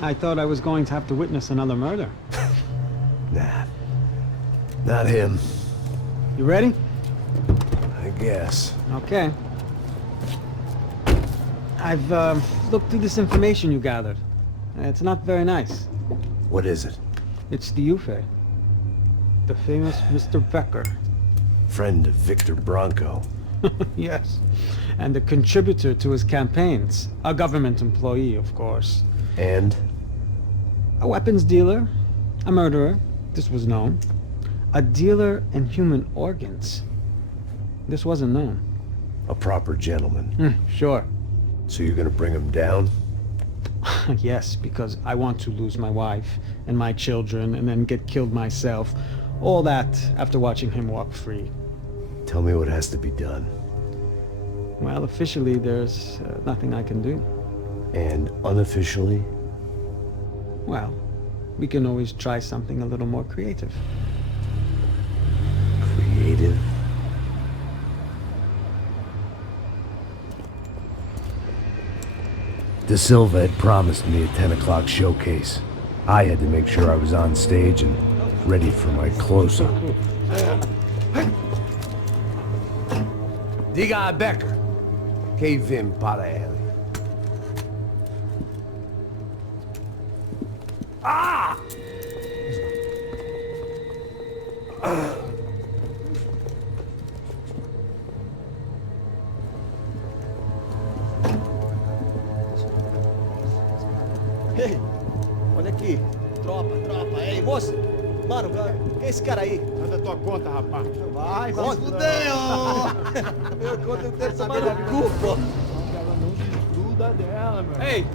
I thought I was going to have to witness another murder. Nah. Not him. You ready? I guess. Okay. I've looked through this information you gathered. It's not very nice. What is it? It's the Ufe. The famous Mr. Becker. Friend of Victor Branco. Yes. And a contributor to his campaigns. A government employee, of course. And? A weapons dealer. A murderer. This was known. A dealer in human organs. This wasn't known. A proper gentleman. Sure. So you're gonna bring him down? Yes, because I want to lose my wife and my children and then get killed myself. All that after watching him walk free. Tell me what has to be done. Well, officially there's nothing I can do. And unofficially? Well, we can always try something a little more creative. Creative? De Silva had promised me a 10 o'clock showcase. I had to make sure I was on stage and ready for my close-up. Diga a Becker. Que vim para ele. Ah! Ei, olha aqui. Tropa. Ei, moço. Mano, quem é esse cara aí? Manda tua conta, rapaz. Vai se fuder, ó. Meu conta não tem tomar no cu, pô. Ela não desgruda dela, meu. Ei,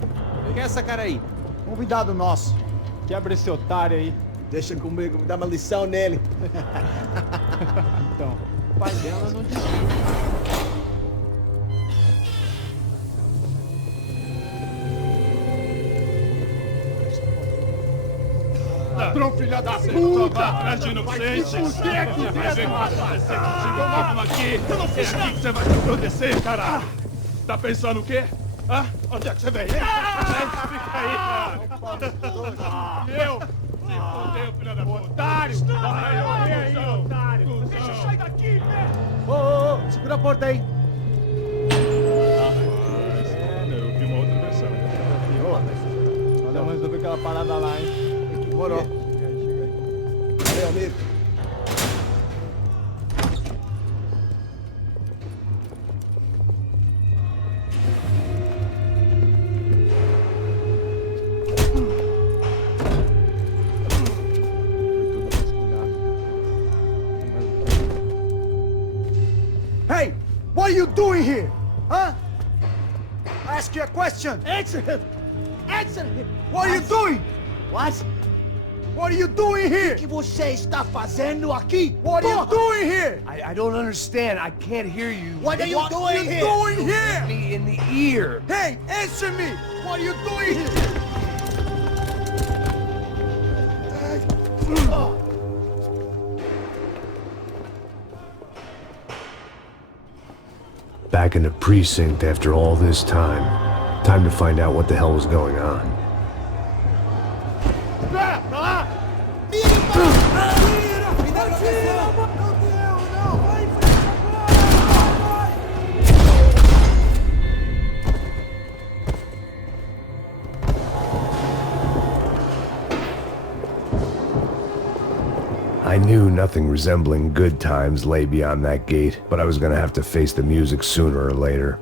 quem é essa cara aí? Convidado nosso. Quebra esse otário aí. Deixa comigo, me dá uma lição nele. Então, o pai dela não desgruda. Ladrão, filha da puta! Atrás de inocente! Por que aqui dentro, rapaz? Vamos aqui! Eu não fiz nada! Que você vai me proteger, caralho! Tá pensando o quê? Hã? Onde é que você vem? Fica aí, cara! Eu? Se fodeu, filha da puta! Otário! Vai, aí, otário! Deixa eu sair daqui, né? Ô, segura a porta aí. Eu vi uma outra versão. Vamos resolver aquela parada lá, hein? Demorou. Meu amigo. Hey, what are you doing here? Huh? I ask you a question. Answer him! Answer him! What are you doing? What? What are you doing here? O que você está fazendo aqui? What are you doing here? I don't understand. I can't hear you. What are you doing here? Doing here? Me in the ear. Hey, answer me. What are you doing here? Back in the precinct after all this time. Time to find out what the hell was going on. I knew nothing resembling good times lay beyond that gate, but I was gonna have to face the music sooner or later.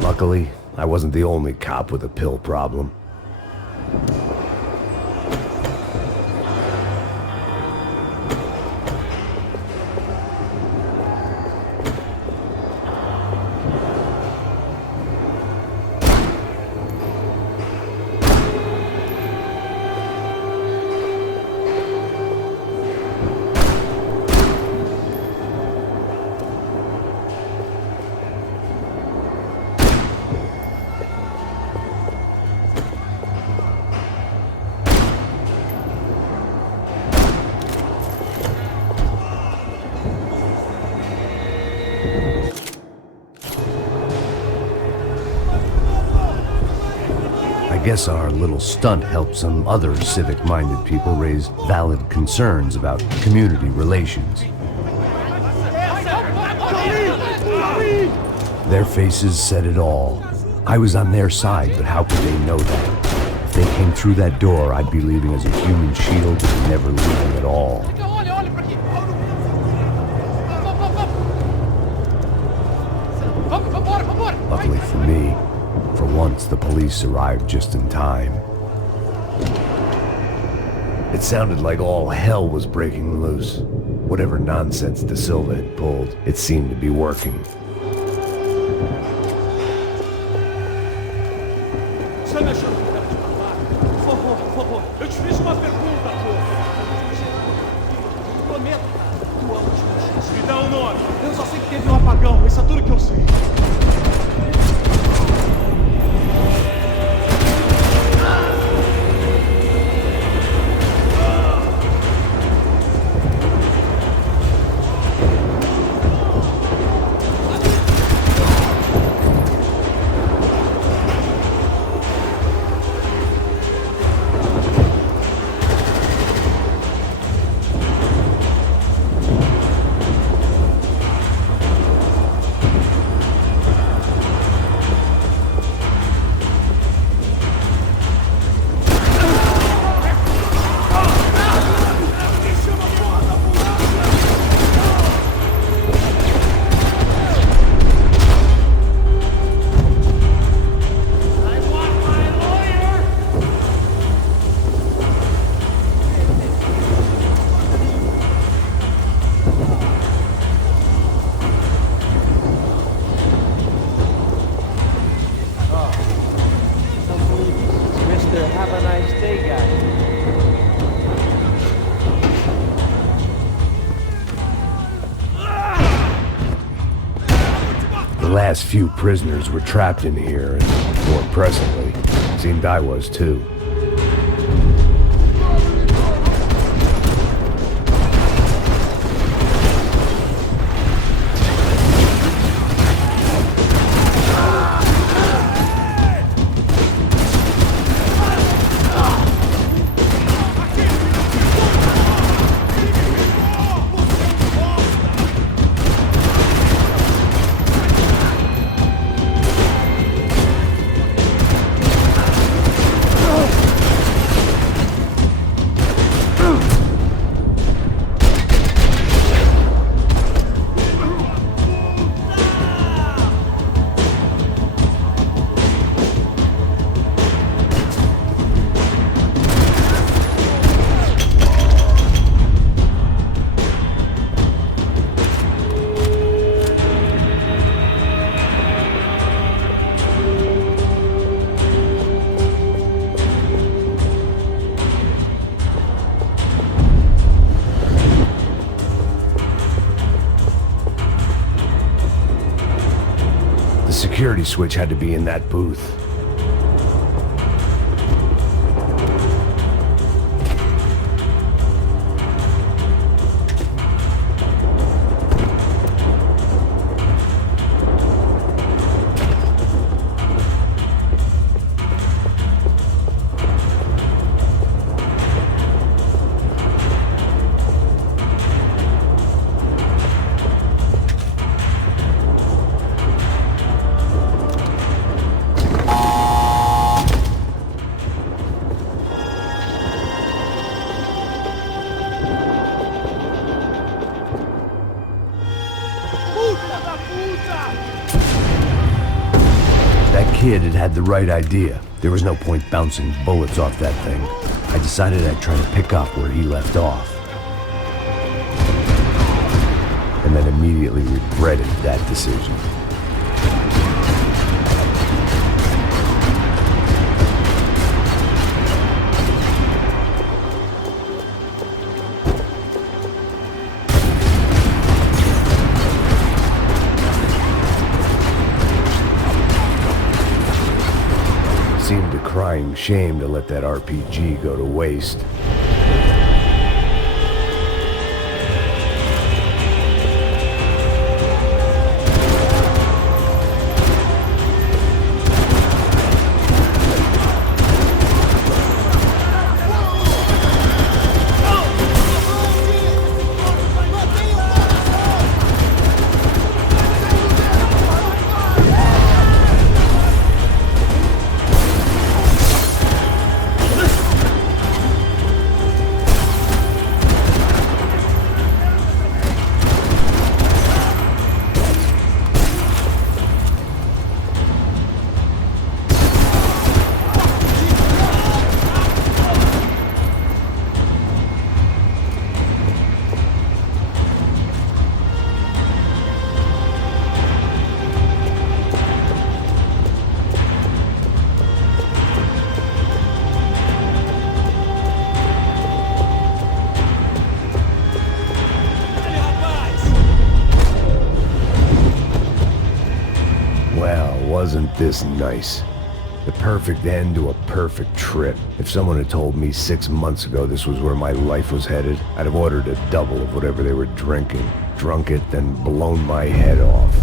Luckily, I wasn't the only cop with a pill problem. guess our little stunt helped some other civic-minded people raise valid concerns about community relations. Their faces said it all. I was on their side, but how could they know that? If they came through that door, I'd be leaving as a human shield and never leaving at all. Luckily for me, for once the police arrived just in time. It sounded like all hell was breaking loose. Whatever nonsense De Silva had pulled, it seemed to be working. Você me achando que eu quero te matar? Por favor, eu te fiz uma pergunta, pô. Prometo, cara, tu ama os bichos. Me dá um nome. Eu só sei que teve um apagão, isso é tudo que eu sei. The last few prisoners were trapped in here, and more presently, seemed I was too. The security switch had to be in that booth. That kid had the right idea. There was no point bouncing bullets off that thing. I decided I'd try to pick up where he left off. And then immediately regretted that decision. Seemed a crying shame to let that RPG go to waste. wasn't this nice. The perfect end to a perfect trip. If someone had told me 6 months ago this was where my life was headed, I'd have ordered a double of whatever they were drinking, drunk it, then blown my head off.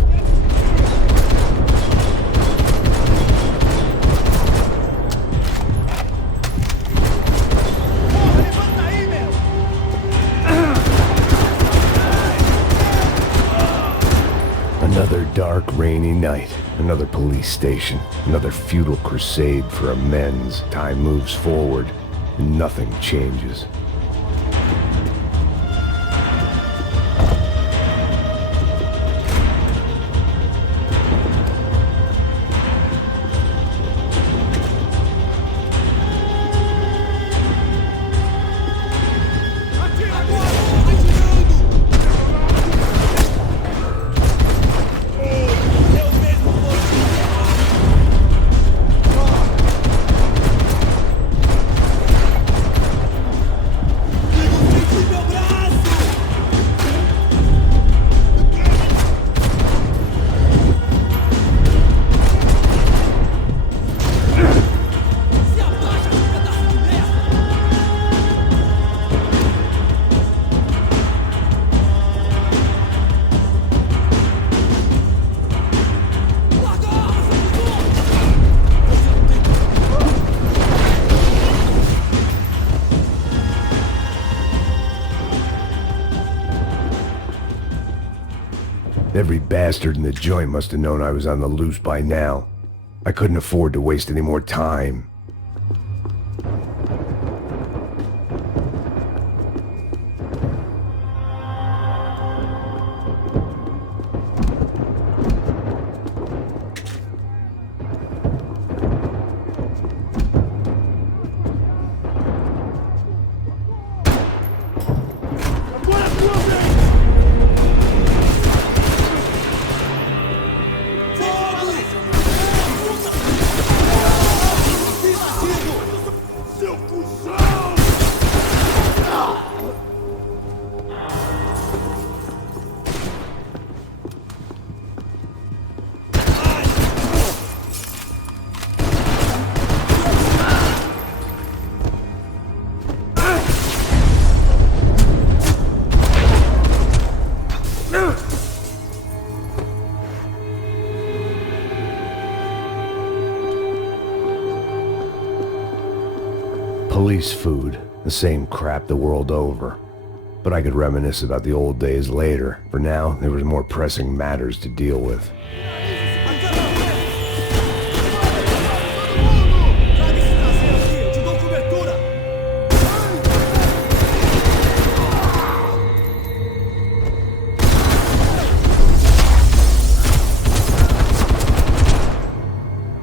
Another dark, rainy night. Another police station. Another futile crusade for amends. Time moves forward, and nothing changes. Every bastard in the joint must have known I was on the loose by now. I couldn't afford to waste any more time. Police food, the same crap the world over. But I could reminisce about the old days later. For now, there was more pressing matters to deal with.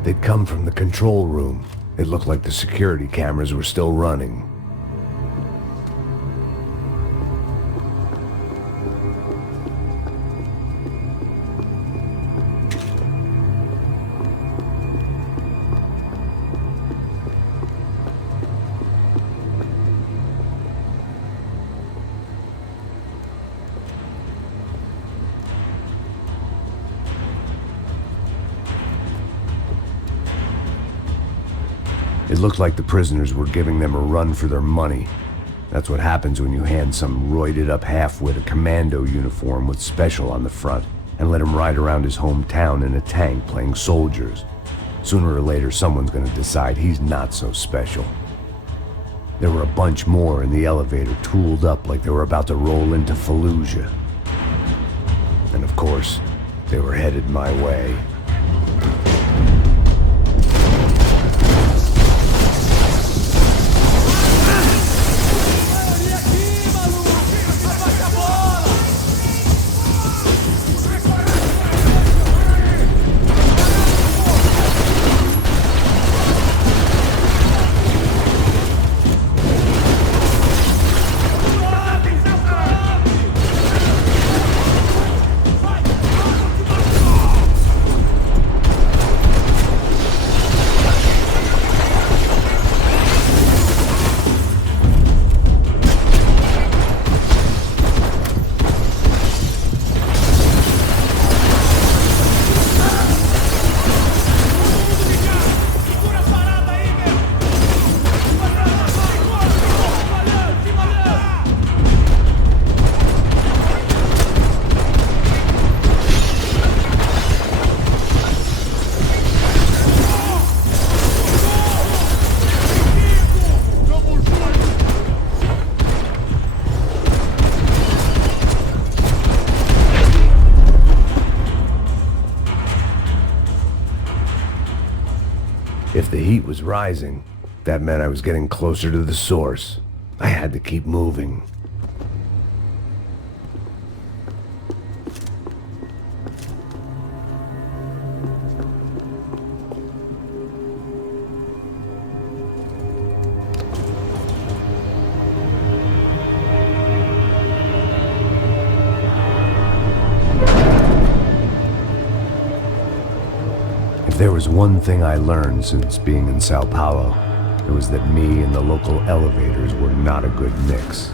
They'd come from the control room. It looked like the security cameras were still running. It looked like the prisoners were giving them a run for their money. That's what happens when you hand some roided-up halfwit a commando uniform with special on the front and let him ride around his hometown in a tank playing soldiers. Sooner or later, someone's gonna decide he's not so special. There were a bunch more in the elevator, tooled up like they were about to roll into Fallujah. And of course, they were headed my way. If the heat was rising, that meant I was getting closer to the source. I had to keep moving. If there was one thing I learned since being in Sao Paulo, it was that me and the local elevators were not a good mix.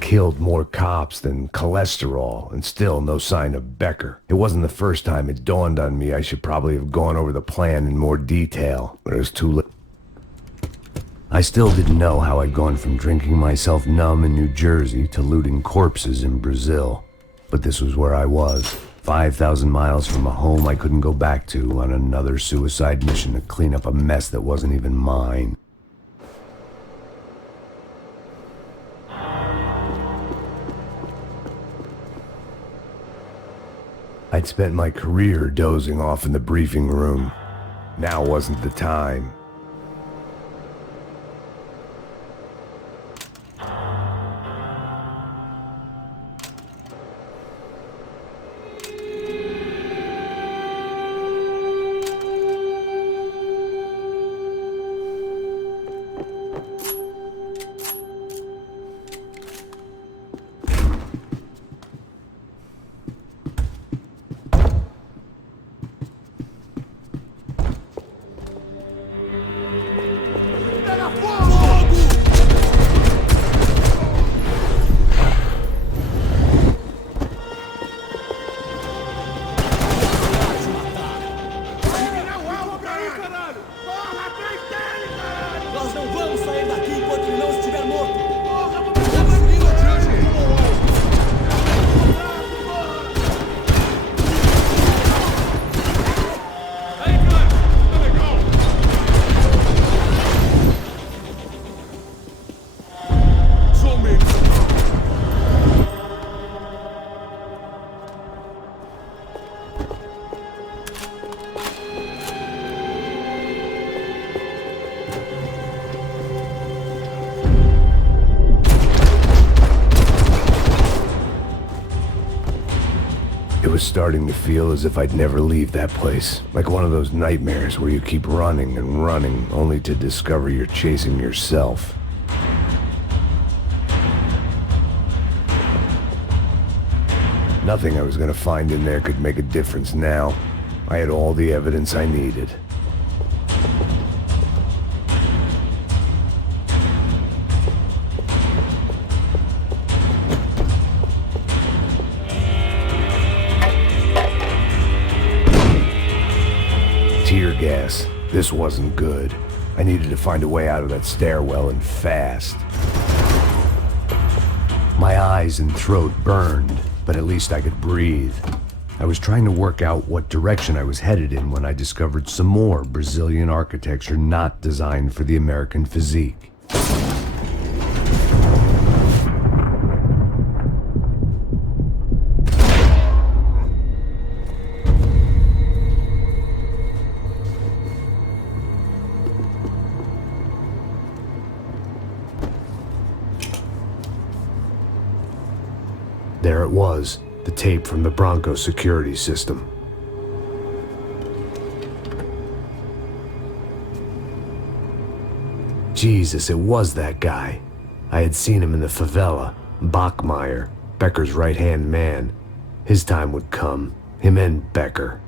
Killed more cops than cholesterol, and still no sign of Becker. It wasn't the first time it dawned on me I should probably have gone over the plan in more detail, but it was too late. I still didn't know how I'd gone from drinking myself numb in New Jersey to looting corpses in Brazil. But this was where I was, 5,000 miles from a home I couldn't go back to, on another suicide mission to clean up a mess that wasn't even mine. I'd spent my career dozing off in the briefing room. Now wasn't the time. It was starting to feel as if I'd never leave that place. Like one of those nightmares where you keep running and running, only to discover you're chasing yourself. Nothing I was gonna find in there could make a difference now. I had all the evidence I needed. Tear gas. This wasn't good. I needed to find a way out of that stairwell and fast. My eyes and throat burned, but at least I could breathe. I was trying to work out what direction I was headed in when I discovered some more Brazilian architecture not designed for the American physique. There it was, the tape from the Branco security system. Jesus, it was that guy. I had seen him in the favela, Bachmeyer, Becker's right-hand man. His time would come, him and Becker.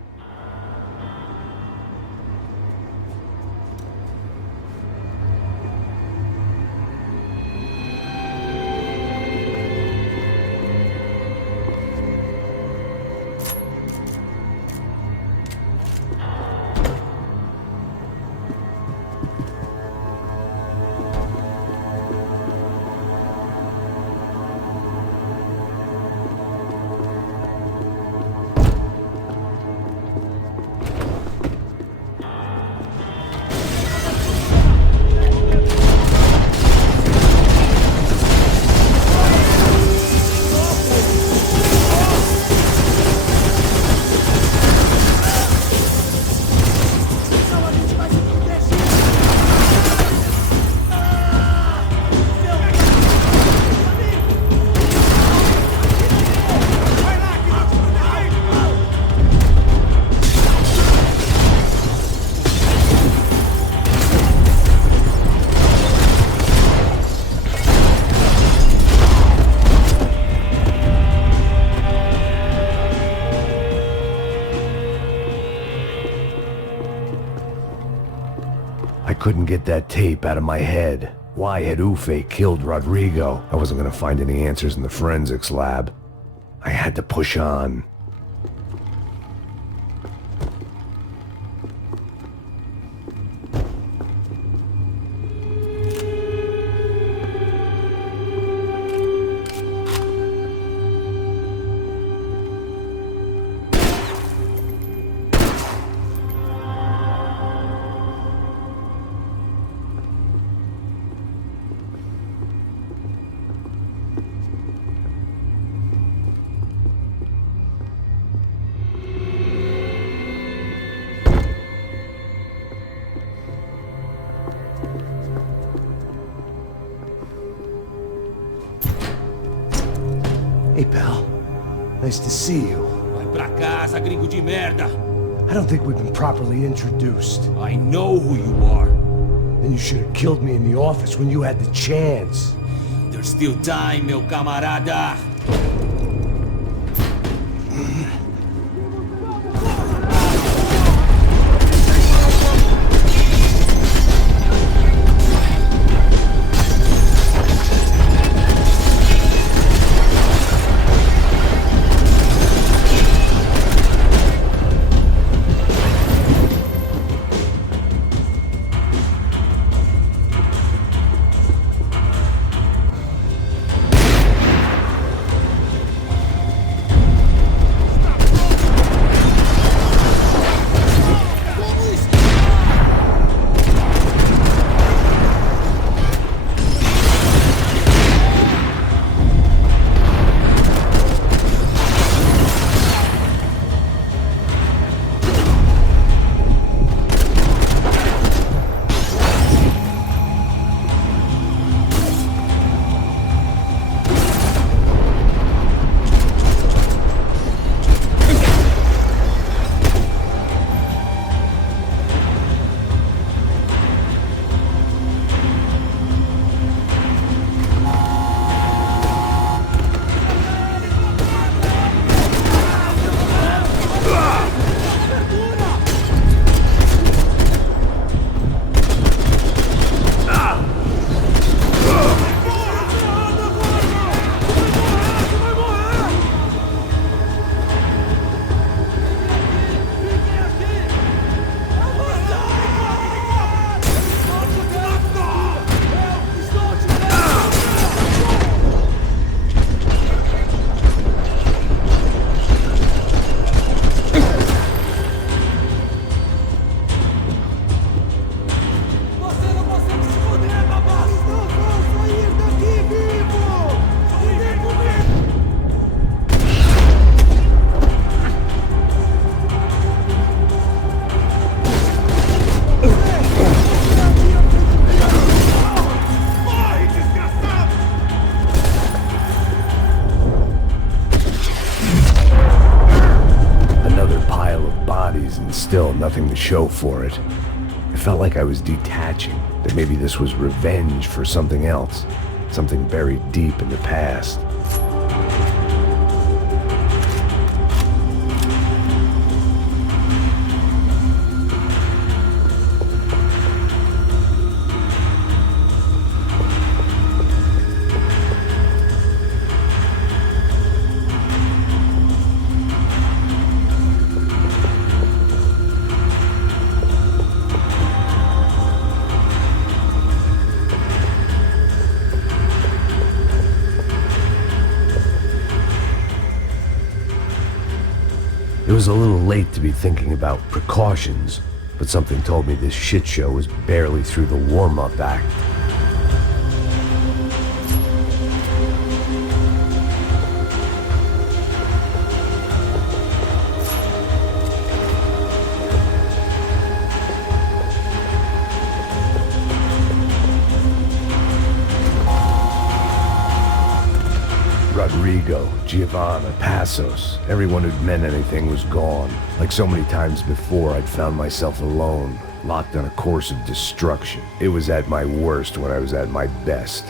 I couldn't get that tape out of my head. Why had Ufe killed Rodrigo? I wasn't gonna find any answers in the forensics lab. I had to push on. Hey, pal. Nice to see you. Vai pra casa, gringo de merda. I don't think we've been properly introduced. I know who you are. Then you should have killed me in the office when you had the chance. There's still time, meu camarada. Still, nothing to show for it. It felt like I was detaching, that maybe this was revenge for something else, something buried deep in the past. It was a little late to be thinking about precautions, but something told me this shit show was barely through the warm-up act. Rodrigo, Giovanna, Passos, everyone who'd meant anything was gone. Like so many times before, I'd found myself alone, locked on a course of destruction. It was at my worst when I was at my best.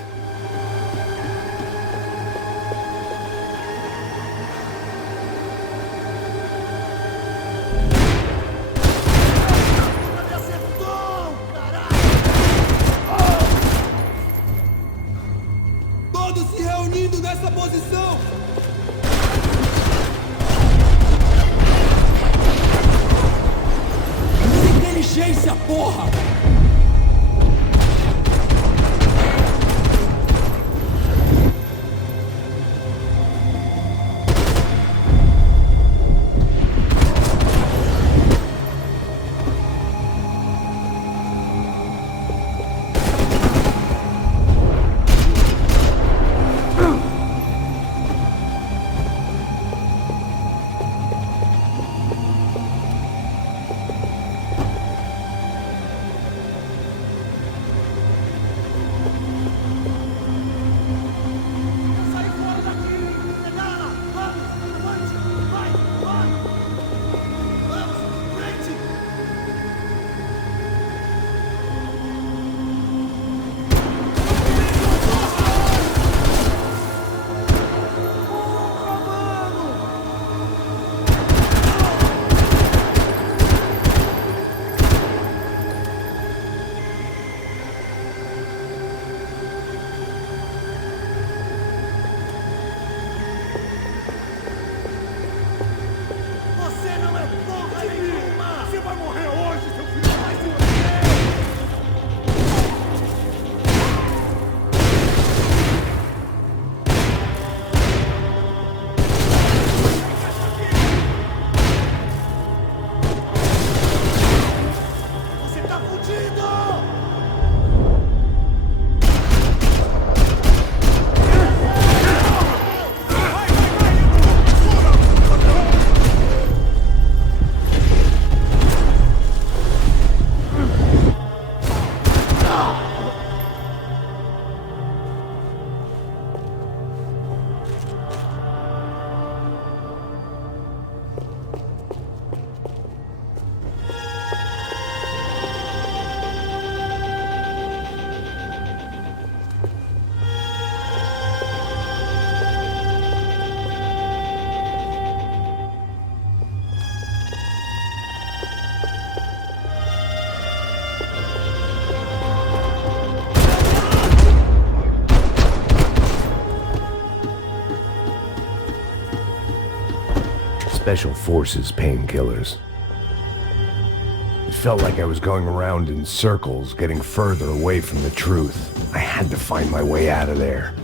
Todos se reunindo nessa posição! Inteligência, porra! Special Forces painkillers. It felt like I was going around in circles, getting further away from the truth. I had to find my way out of there.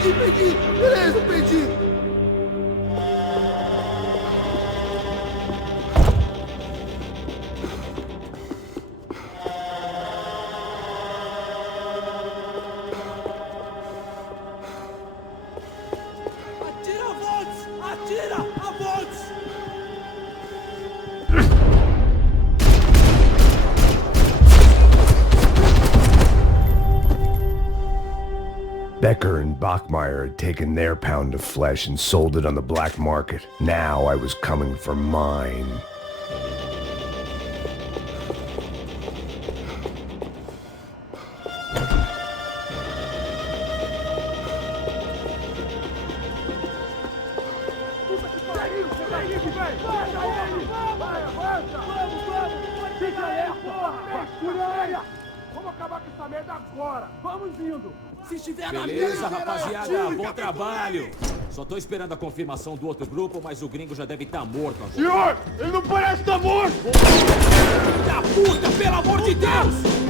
Perdi! Beleza, perdi! Atira a volts! Atira a volts! Becker and Bachmeyer had taken their pound of flesh and sold it on the black market. Now I was coming for mine. Vamos acabar com essa merda agora! Vamos indo! Se estiver na Beleza, mesa, rapaziada, bom trabalho! Só tô esperando a confirmação do outro grupo, mas o gringo já deve estar morto agora. Senhor, ele não parece estar morto! filho da puta, pelo amor de Deus!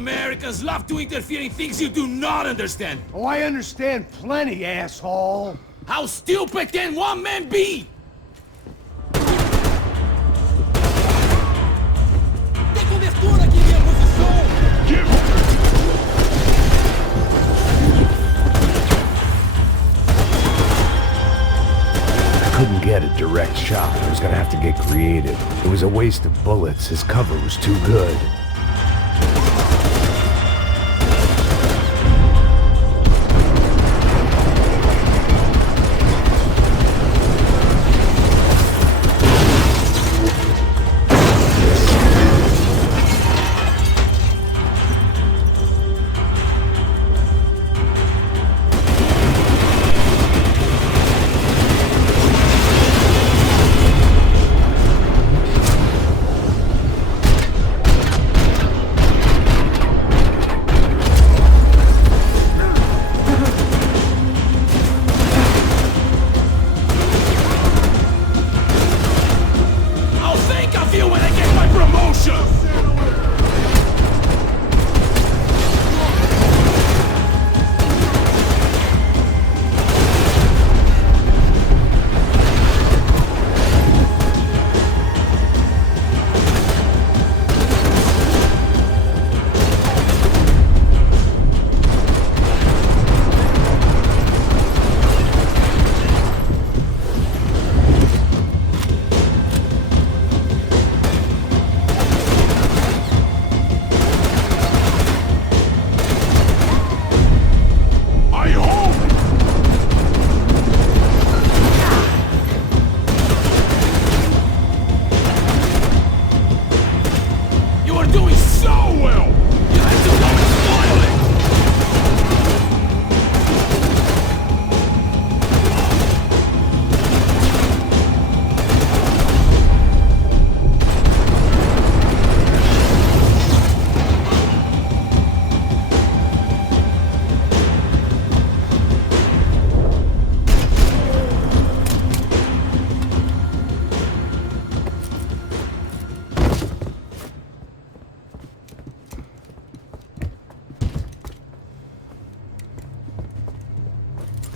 Americans love to interfere in things you do not understand. Oh, I understand plenty, asshole. How stupid can one man be? Tem cobertura aqui, minha posição! I couldn't get a direct shot. I was gonna have to get creative. It was a waste of bullets. His cover was too good.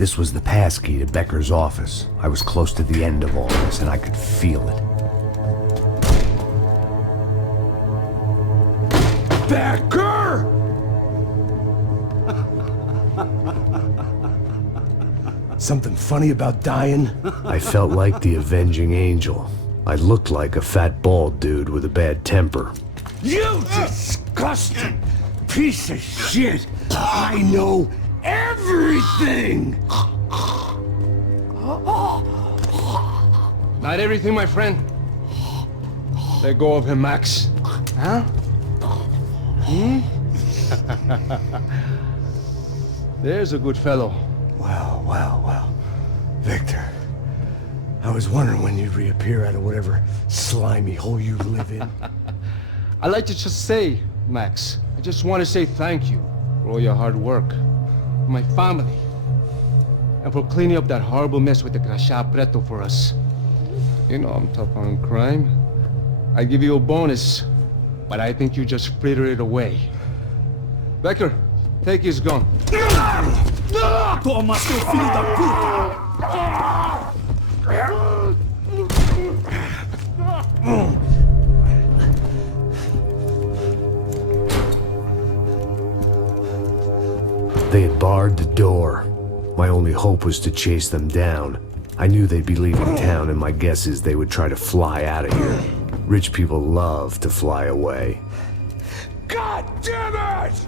This was the passkey to Becker's office. I was close to the end of all this, and I could feel it. Becker! Something funny about dying? I felt like the avenging angel. I looked like a fat bald dude with a bad temper. You disgusting piece of shit! I know everything! Not everything, my friend. Let go of him, Max. Huh? There's a good fellow. Well. Victor, I was wondering when you'd reappear out of whatever slimy hole you live in. I'd like to just say, Max, I just want to say thank you for all your hard work, for my family, and for cleaning up that horrible mess with the Crachá Preto for us. You know I'm tough on crime. I give you a bonus, but I think you just fritter it away. Becker, take his gun. Toma, seu filho da puta! They had barred the door. My only hope was to chase them down. I knew they'd be leaving town, and my guess is they would try to fly out of here. Rich people love to fly away. God damn it!